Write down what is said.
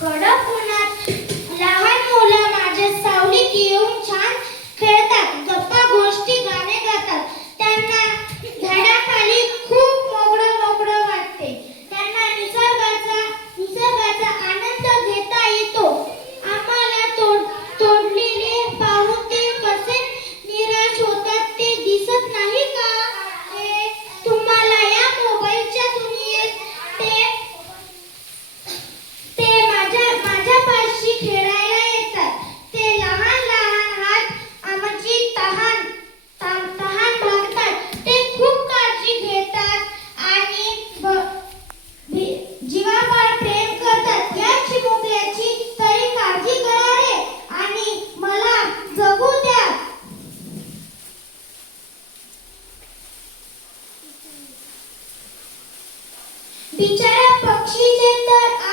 कडक उन्हात लहान मुलं माझ्या सावलीत येऊन छान खेळतात, गप्पा गोष्टी गाणे गातात. त्यांना झाडाखाली खूप मोकळं वाटते. त्यांना निसर्गाचा आनंद घेता येतो. आम्हाला तोडलेले पाहून ते कसे निराश होतात ते दिसत नाही का? तुम्हाला या मोबाईलच्या दुनियेत ते माझ्यापाशी खेळायला येतात. ते लहान हात आमची तहान भागतात. ते खूप काळजी घेतात आणि जीवापाड प्रेम करतात. या चिमुकल्याची तरी काळजी करा रे आणि मला जगू द्या. बिचाऱ्या पक्षीचे तर